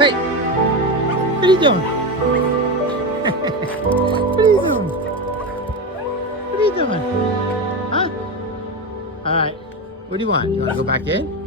Hey, what are you doing? What are you doing? What are you doing? Huh? All right. What do you want? You want to go back in?